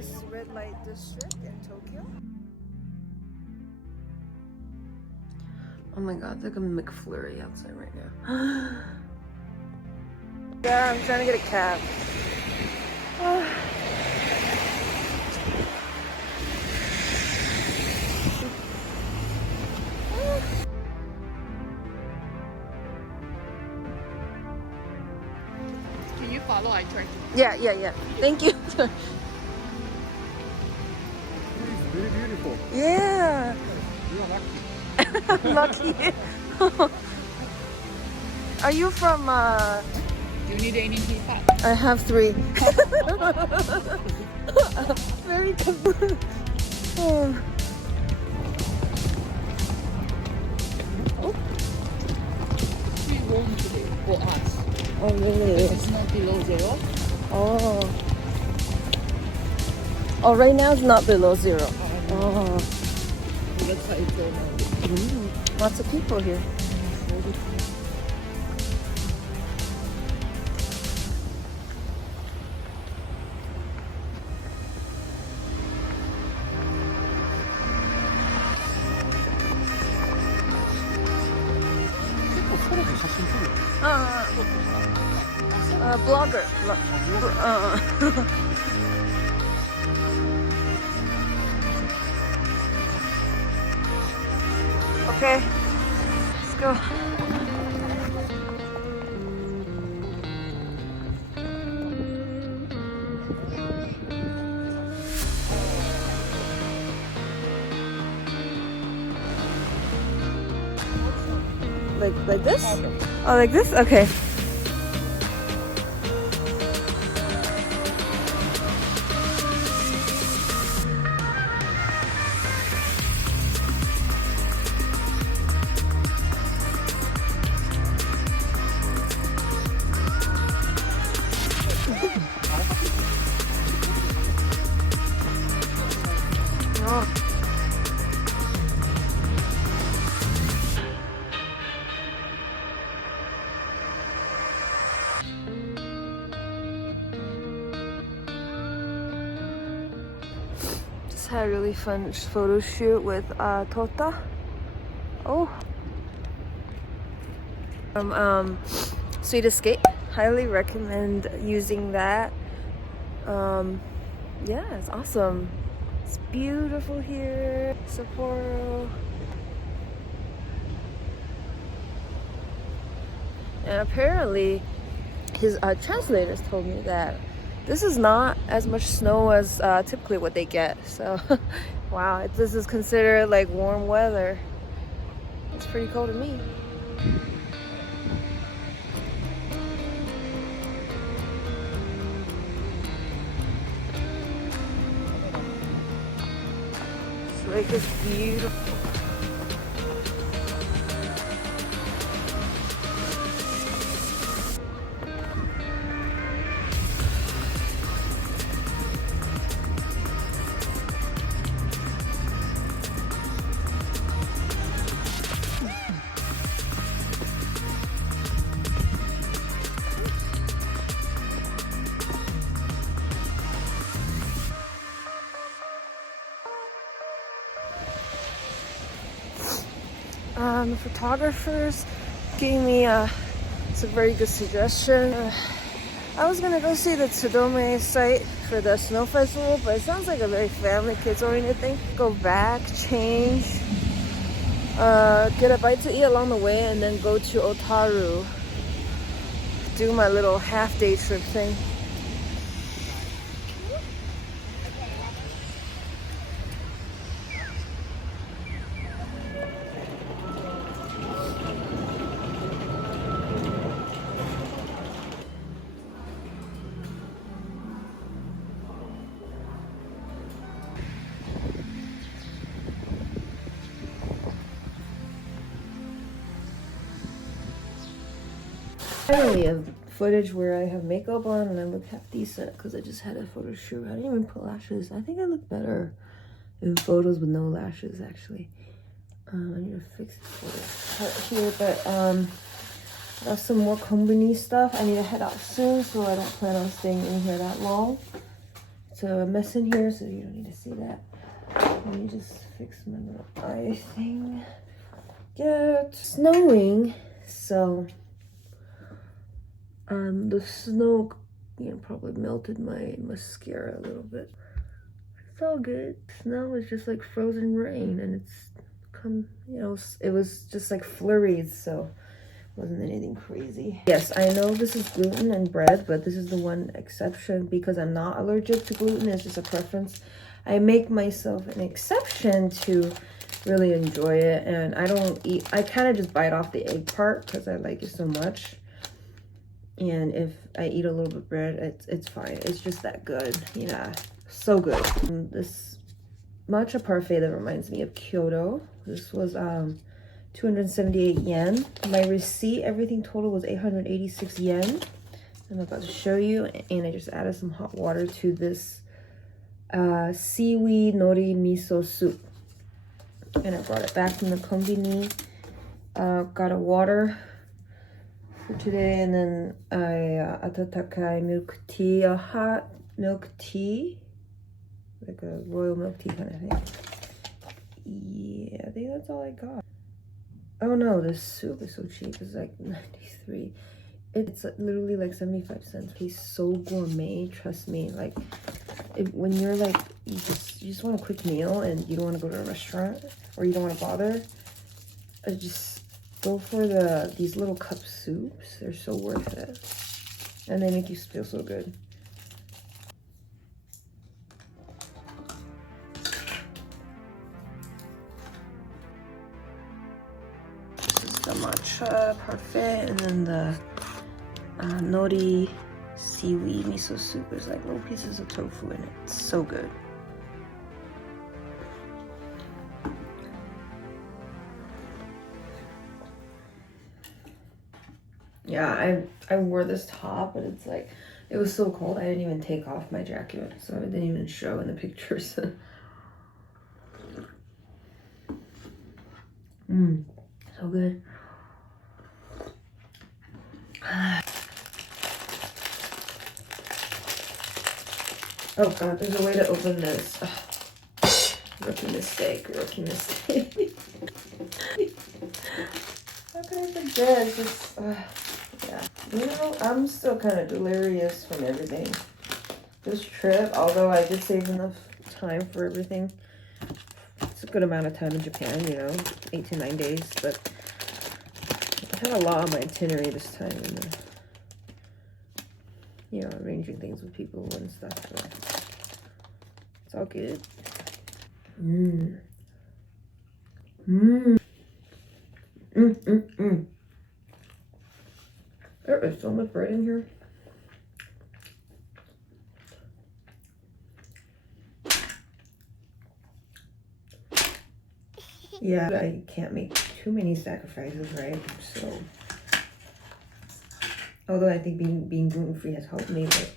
famous red light district in Tokyo. Oh my god, there's like a McFlurry outside right now. Yeah, I'm trying to get a cab. Can you follow? I try to. Yeah. Thank you. It's very beautiful. Yeah. You are lucky. Lucky. Are you from Do you need any teapot? I have 3. Very good. Oh. 3 warm today for us. Oh really? It's not below 0. Oh. Oh, right now it's not below 0. Oh. That's how it's going. Lots of people here. Blogger. Okay, let's go. Like this? Oh, like this? Okay. Oh. Just had a really fun photo shoot with TOTA. Oh. Sweet Escape. Highly recommend using that. Yeah, it's awesome. It's beautiful here. Sapporo. And apparently his translators told me that this is not as much snow as typically what they get. So wow, this is considered like warm weather. It's pretty cold to me. This lake is beautiful. The photographers gave me some very good suggestion. I was gonna go see the Tsudome site for the snow festival, but it sounds like a very family, kids-oriented thing. Go back, change, get a bite to eat along the way, and then go to Otaru. Do my little half-day trip thing. Finally, a footage where I have makeup on and I look half decent because I just had a photo shoot. I didn't even put lashes. I think I look better in photos with no lashes, actually. I need to fix this part here, but I have some more company stuff. I need to head out soon, so I don't plan on staying in here that long. It's a mess in here, so you don't need to see that. Let me just fix my little eye thing. Yeah, it's snowing, so the snow, probably melted my mascara a little bit. It's all good. Snow is just like frozen rain, and it's it was just like flurries, so it wasn't anything crazy. Yes, I know this is gluten and bread, but this is the one exception because I'm not allergic to gluten. It's just a preference. I make myself an exception to really enjoy it, and I don't eat. I kind of just bite off the egg part because I like it so much. And if I eat a little bit of bread, it's fine. It's just that good. Yeah, so good. This matcha parfait that reminds me of Kyoto. This was 278 yen. My receipt, everything total was 886 yen. I'm about to show you, and I just added some hot water to this seaweed nori miso soup. And I brought it back from the kombini. Got a water for today, and then atatakai milk tea, a hot milk tea, like a royal milk tea kind of thing. Yeah, I think that's all I got. Oh no, this soup is so cheap. It's like 93. It's literally like 75 cents. It's so gourmet, trust me. Like, when you're like, you just want a quick meal and you don't want to go to a restaurant or you don't want to bother, just go for these little cup soups. They're so worth it, and they make you feel so good. This is the matcha parfait, and then the nori seaweed miso soup. There's like little pieces of tofu in it. It's so good. Yeah, I wore this top, but it's like, it was so cold I didn't even take off my jacket, so it didn't even show in the pictures. So good. Oh god, there's a way to open this. Ugh. Rookie mistake. How can I forget? It's just, yeah. I'm still kind of delirious from everything. This trip, although I did save enough time for everything, it's a good amount of time in Japan, 8 to 9 days, but I had a lot on my itinerary this time, and arranging things with people and stuff. So it's all good. There is so much bread in here. Yeah, I can't make too many sacrifices, right? So, although I think being gluten-free has helped me, but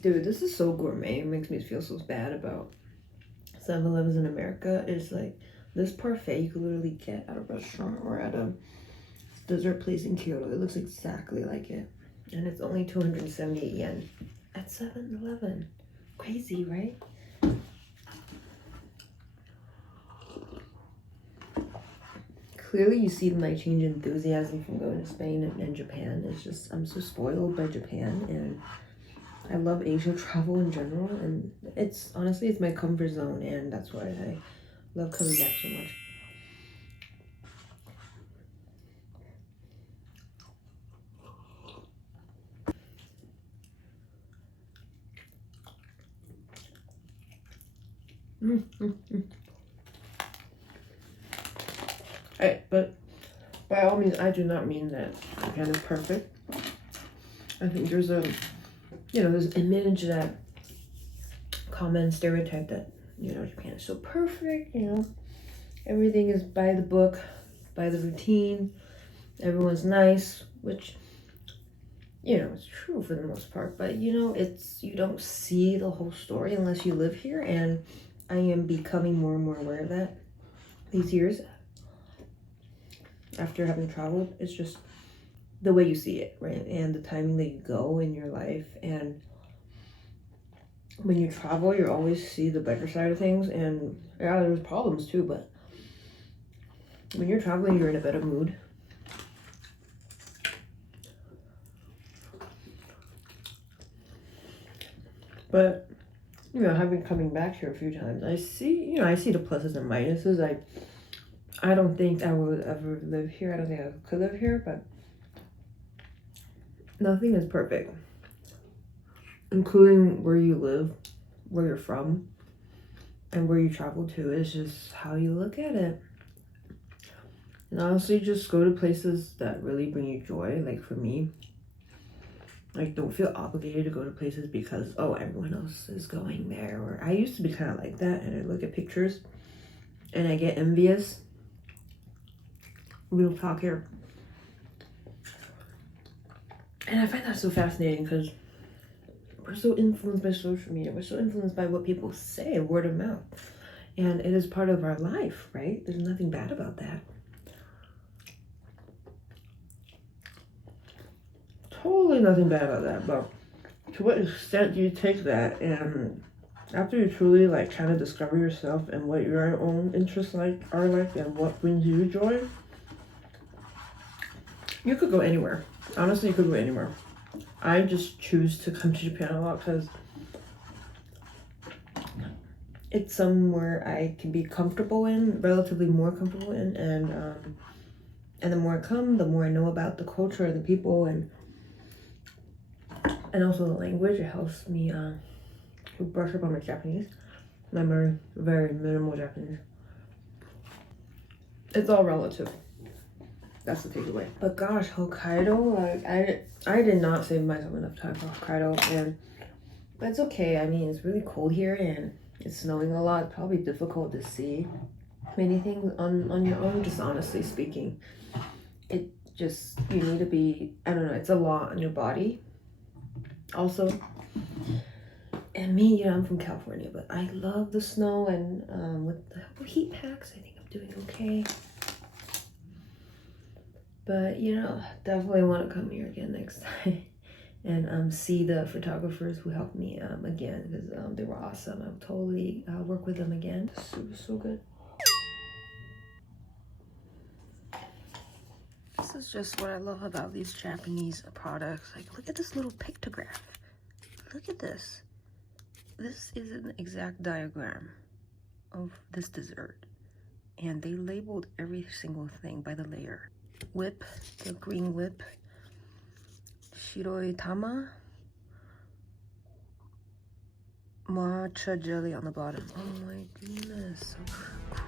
dude, this is so gourmet. It makes me feel so bad about 7-Elevens in America. It's like, this parfait you could literally get at a restaurant or at a dessert place in Kyoto. It looks exactly like it. And it's only 278 yen at 7-Eleven. Crazy, right? Clearly you see my change in enthusiasm from going to Spain and Japan. It's just, I'm so spoiled by Japan, and I love Asia travel in general, and honestly it's my comfort zone, and that's why I love coming back so much. But by all means, I do not mean that Japan is perfect. I think there's this image, that common stereotype that, Japan is so perfect, everything is by the book. by the routine. Everyone's nice, which, you know, it's true for the most part, but you know, you don't see the whole story unless you live here, and I am becoming more and more aware of that these years after having traveled. It's just the way you see it, right? And the timing that you go in your life. And when you travel, you always see the better side of things. And yeah, there's problems too, but when you're traveling, you're in a better mood. But, you know, having coming back here a few times, I see the pluses and minuses. I don't think I would ever live here. I don't think I could live here, but nothing is perfect, including where you live, where you're from, and where you travel to. It's just how you look at it. And honestly, just go to places that really bring you joy. Like for me, like, don't feel obligated to go to places because, oh, everyone else is going there. Or I used to be kind of like that, and I look at pictures and I get envious. Real talk here. And I find that so fascinating because we're so influenced by social media. We're so influenced by what people say, word of mouth. And it is part of our life, right? There's nothing bad about that. Totally nothing bad about that. But to what extent do you take that, and after you truly like kind of discover yourself and what your own interests are like and what brings you joy, you could go anywhere. Honestly, you could go anywhere. I just choose to come to Japan a lot because it's somewhere I can be comfortable in, relatively more comfortable in, and the more I come, the more I know about the culture and the people, and also the language. It helps me brush up on my Japanese. I'm very minimal Japanese. It's all relative. That's the takeaway. But gosh, Hokkaido, like I did not save myself enough time for Hokkaido, but it's okay. I mean, it's really cold here and it's snowing a lot. It's probably difficult to see many things on your own, just honestly speaking. It just, you need to be, I don't know, it's a lot on your body. Also, and me, you know, I'm from California, but I love the snow, and with the heat packs, I think I'm doing okay. But, you know, definitely want to come here again next time and see the photographers who helped me again, because they were awesome. I'll totally work with them again. So good. This is just what I love about these Japanese products. Like, look at this little pictograph. Look at this. This is an exact diagram of this dessert. And they labeled every single thing by the layer. Whip, the green whip. Shiroi tama. Matcha jelly on the bottom. Oh my goodness, so